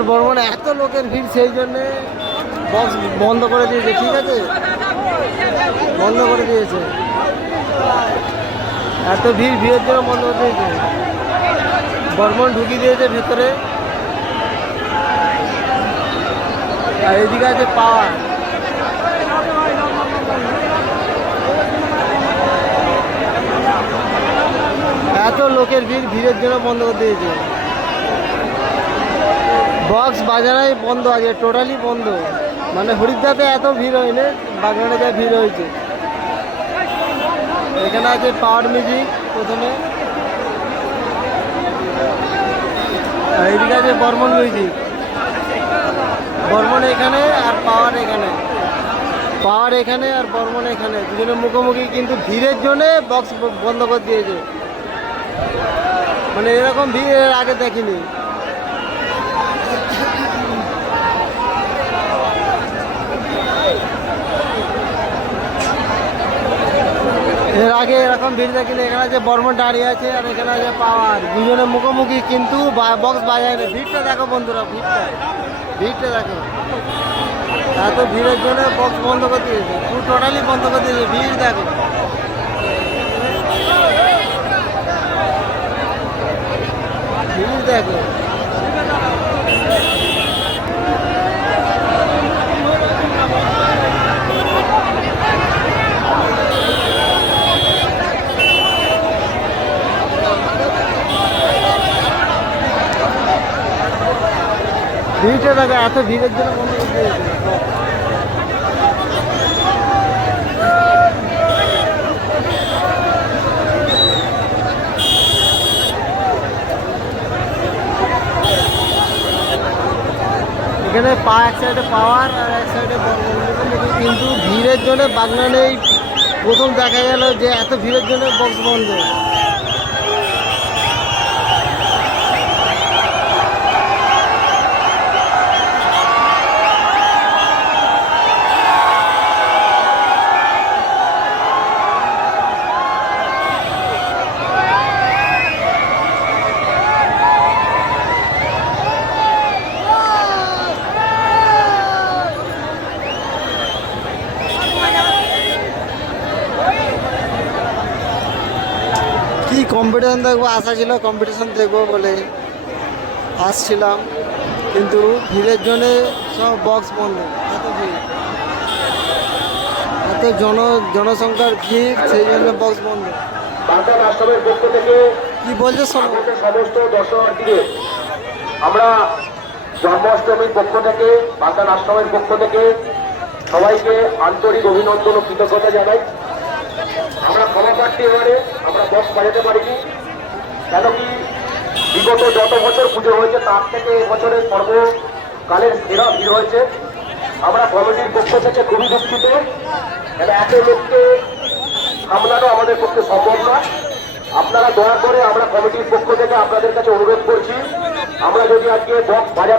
আর বর্মনে এত লোকের ভিড়, সেই জন্যে বক্স বন্ধ করে দিয়েছে। ঠিক আছে, বন্ধ করে দিয়েছে। এত ভিড়ের জন্য বন্ধ করে দিয়েছে। বর্মন ঢুকিয়ে দিয়েছে ভেতরে। আর এদিকে আছে পাওয়ার। এত লোকের ভিড়ের জন্য বন্ধ করে দিয়েছে। বক্স বাজারাই বন্ধ আছে, টোটালি বন্ধ। মানে হরিদ্বারতে এত ভিড় হয়নি, বাগনানে যা ভিড় হয়েছে। এখানে আছে পাওয়ার মিউজিক প্রথমে, আর এদিকে আছে বর্মন মিউজিক। বর্মন এখানে আর পাওয়ার এখানে, পাওয়ার এখানে আর বর্মন এখানে, দুজনের মুখোমুখি। কিন্তু ভিড়ের জন্যে বক্স বন্ধ করে দিয়েছে। মানে এরকম ভিড় এর আগে দেখিনি। এর আগে এরকম ভিড় দেখিনি। এখানে আছে বর্মন দাঁড়িয়ে আছে, আর এখানে আছে পাওয়ার, দুজনের মুখোমুখি। কিন্তু বক্স বাজায় না। ভিড়টা দেখো বন্ধুরা, ভিড়টা দেখো। এত ভিড়ের জন্য বক্স বন্ধ করে দিয়েছে, পুরো টোটালি বন্ধ করে দিয়েছে। ভিড় দেখো, ভিড় দেখো। ভিড়টা দেখো, এত ভিড়ের জন্য বন্ধ করে দিয়েছে। এখানে এক সাইডে পাওয়ার আর এক সাইডে বর্মন। কিন্তু ভিড়ের জন্য বাগনানেই প্রথম দেখা গেল যে এত ভিড়ের জন্য বক্স বন্ধ। কি কম্পিটিশন দেখবো, আশা ছিল কম্পিটিশন দেখবো বলে আসছিলাম, কিন্তু ভিড়ের জন্যে সব বক্স বন্ধ। এত ভিড়, এত জনসংখ্যার ভিড়, সেই জন্য বক্স বন্ধ। বাগনান আশ্রমের পক্ষ থেকে কি বলছে সমস্ত দর্শনার্থীদের আমরা জন্মাষ্টমীর পক্ষ থেকে, বাগনান আশ্রমের পক্ষ থেকে সবাইকে আন্তরিক অভিনন্দন ও কৃতজ্ঞতা জানাই। আমরা ক্ষমা প্রার্থী, এবারে আমরা বক্স বাজাতে পারিনি। কেন কি বিগত যত বছর পুজো হয়েছে তার থেকে এবছরের পর্বকালের সেরা ভিড় হয়েছে। আমরা কমিটির পক্ষ থেকে খুবই দুঃখিত। এত লোককে সামলানো আমাদের পক্ষে সম্ভব না। আপনারা দয়া করে, আমরা কমিটির পক্ষ থেকে আপনাদের কাছে অনুরোধ করছি, আমরা যদি আজকে বক্স বাজাতে